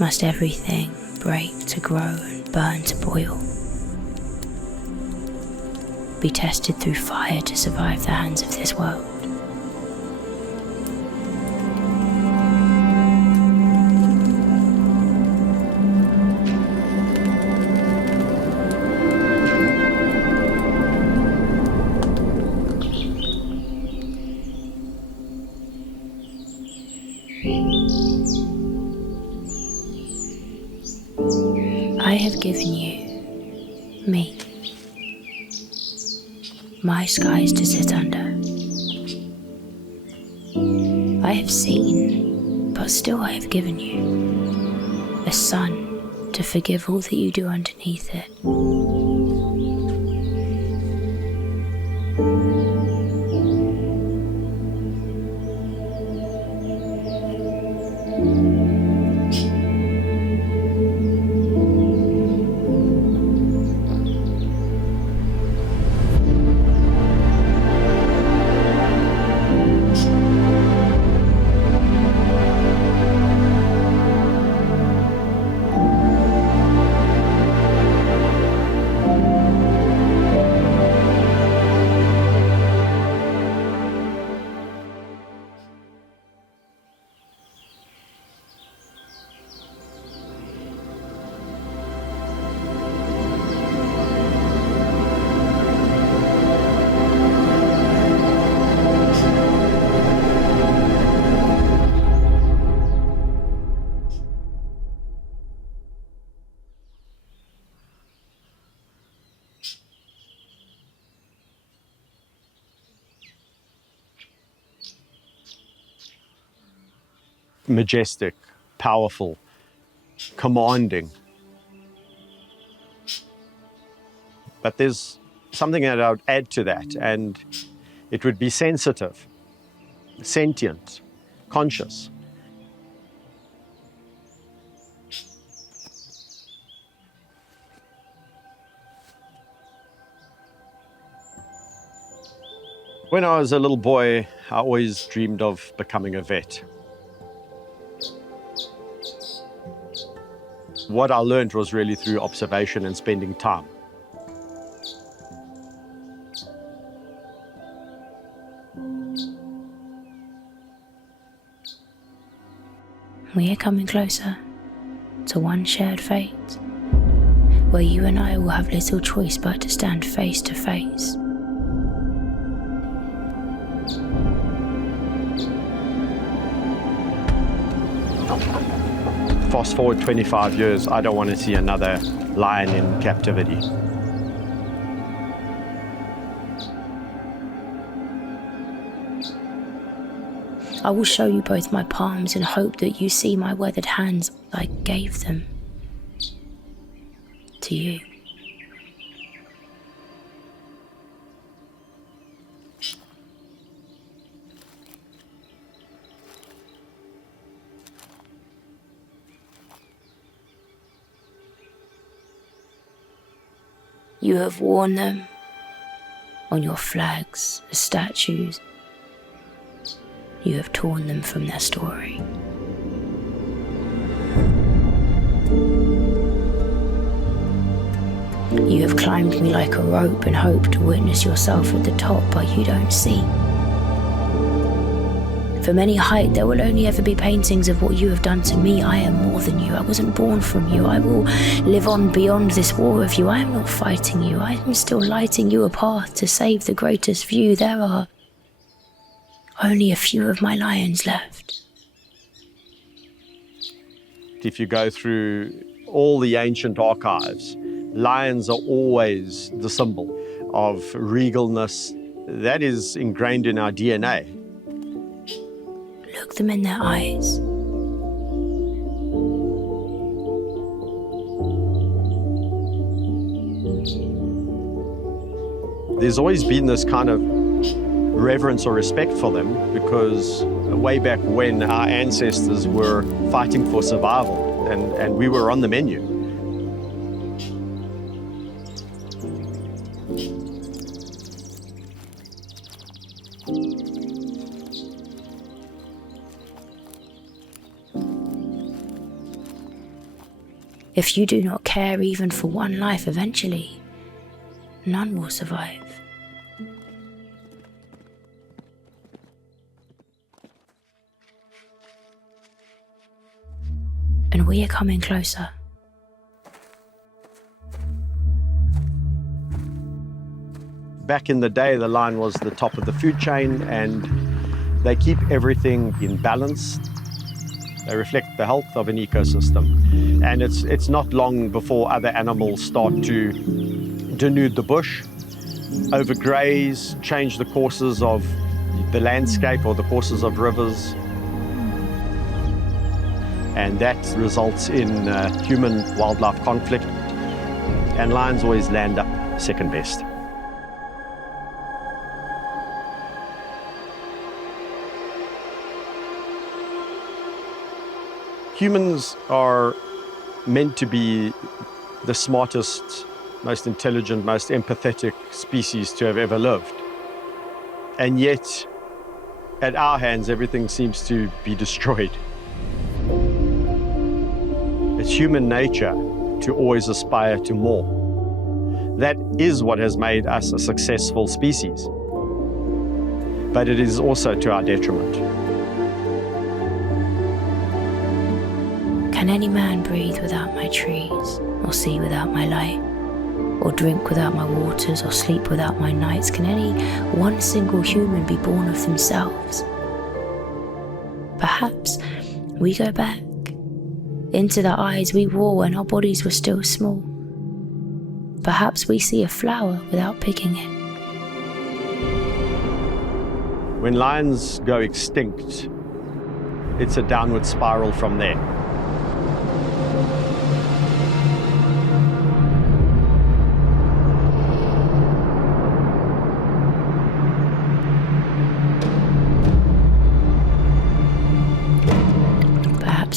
must everything break to grow and burn to boil, be tested through fire to survive the hands of this world? I have given you me, my skies to sit under. I have seen, but still I have given you a sun to forgive all that you do underneath it. Majestic, powerful, commanding. But there's something that I would add to that, and it would be sensitive, sentient, conscious. When I was a little boy, I always dreamed of becoming a vet. What I learned was really through observation and spending time. We are coming closer to one shared fate, where you and I will have little choice but to stand face to face. Fast forward 25 years, I don't want to see another lion in captivity. I will show you both my palms and hope that you see my weathered hands. I gave them to you. You have worn them on your flags as statues. You have torn them from their story. You have climbed me like a rope and hoped to witness yourself at the top, but you don't see. From any height, there will only ever be paintings of what you have done to me. I am more than you. I wasn't born from you. I will live on beyond this war with you. I am not fighting you. I am still lighting you a path to save the greatest few. There are only a few of my lions left. If you go through all the ancient archives, lions are always the symbol of regalness. That is ingrained in our DNA. Look them in their eyes. There's always been this kind of reverence or respect for them because way back when our ancestors were fighting for survival and we were on the menu. If you do not care even for one life, eventually, none will survive. And we are coming closer. Back in the day, the lion was the top of the food chain, and they keep everything in balance. They reflect the health of an ecosystem. And it's not long before other animals start to denude the bush, overgraze, change the courses of the landscape or the courses of rivers. And that results in human-wildlife conflict. And lions always land up second best. Humans are meant to be the smartest, most intelligent, most empathetic species to have ever lived. And yet, at our hands, everything seems to be destroyed. It's human nature to always aspire to more. That is what has made us a successful species. But it is also to our detriment. Can any man breathe without my trees, or see without my light, or drink without my waters, or sleep without my nights? Can any one single human be born of themselves? Perhaps we go back into the eyes we wore when our bodies were still small. Perhaps we see a flower without picking it. When lions go extinct, it's a downward spiral from there.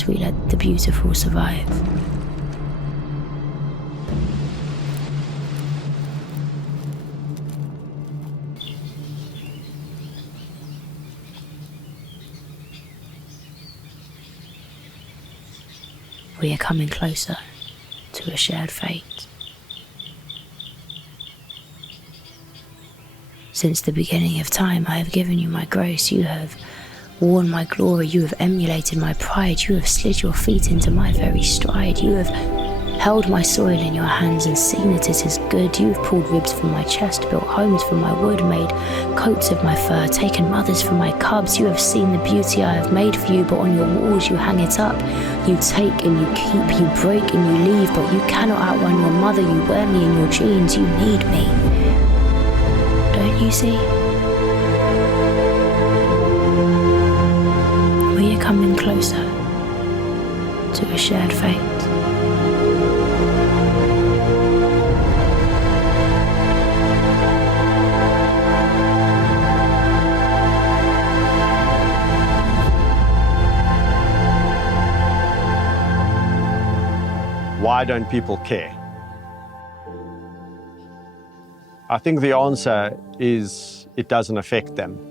We let the beautiful survive. We are coming closer to a shared fate. Since the beginning of time, I have given you my grace. You have worn my glory, you have emulated my pride, you have slid your feet into my very stride, you have held my soil in your hands and seen that it is good. You have pulled ribs from my chest, built homes from my wood, made coats of my fur, taken mothers from my cubs. You have seen the beauty I have made for you, but on your walls you hang it up. You take and you keep, you break and you leave, but you cannot outrun your mother. You wear me in your genes, you need me. Don't you see? We are coming closer to a shared fate. Why don't people care? I think the answer is it doesn't affect them.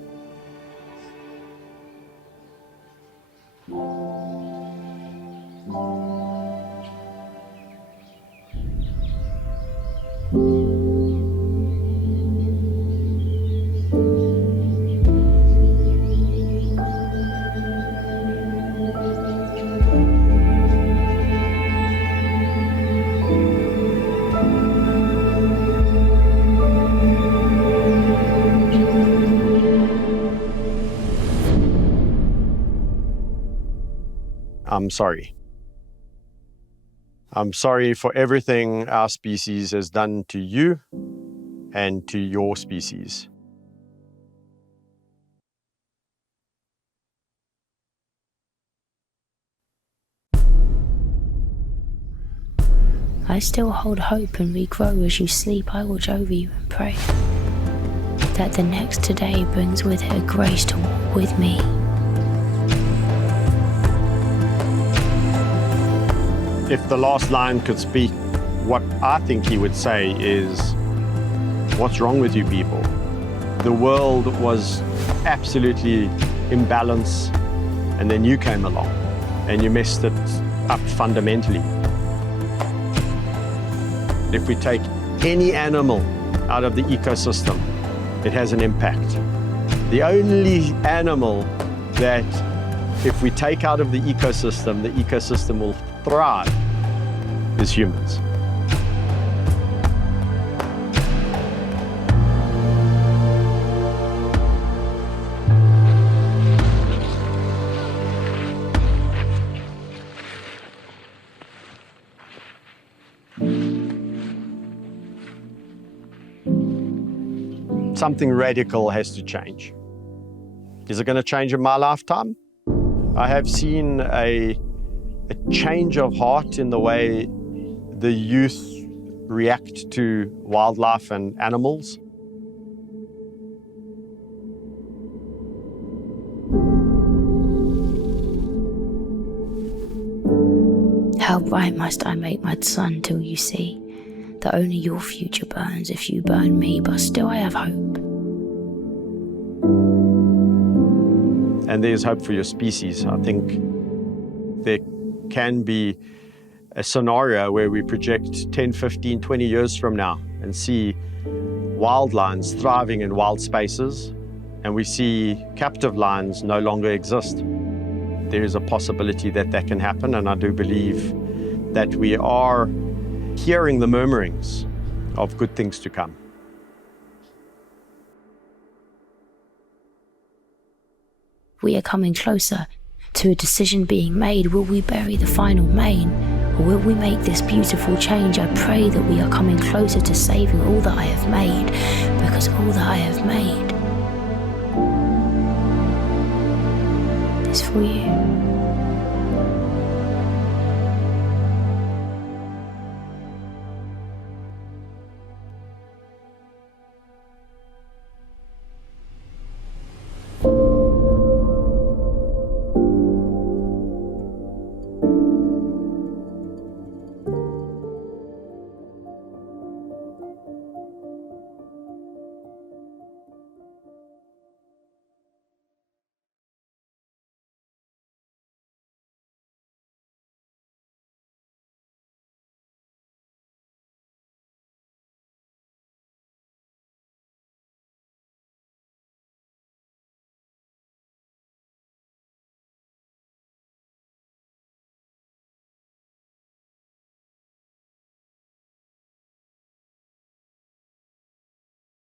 I'm sorry. I'm sorry for everything our species has done to you and to your species. I still hold hope and regrow as you sleep. I watch over you and pray that the next today brings with it a grace to walk with me. If the last lion could speak, what I think he would say is, what's wrong with you people? The world was absolutely in balance, and then you came along and you messed it up fundamentally. If we take any animal out of the ecosystem, it has an impact. The only animal that if we take out of the ecosystem will thrive is humans. Something radical has to change. Is it going to change in my lifetime? I have seen a change of heart in the way the youth react to wildlife and animals. How bright must I make my sun till you see that only your future burns if you burn me, but still I have hope. And there's hope for your species. I think there can be a scenario where we project 10, 15, 20 years from now and see wild lions thriving in wild spaces, and we see captive lions no longer exist. There is a possibility that that can happen, and I do believe that we are hearing the murmurings of good things to come. We are coming closer to a decision being made. Will we bury the final mane, or will we make this beautiful change? I pray that we are coming closer to saving all that I have made, because all that I have made is for you.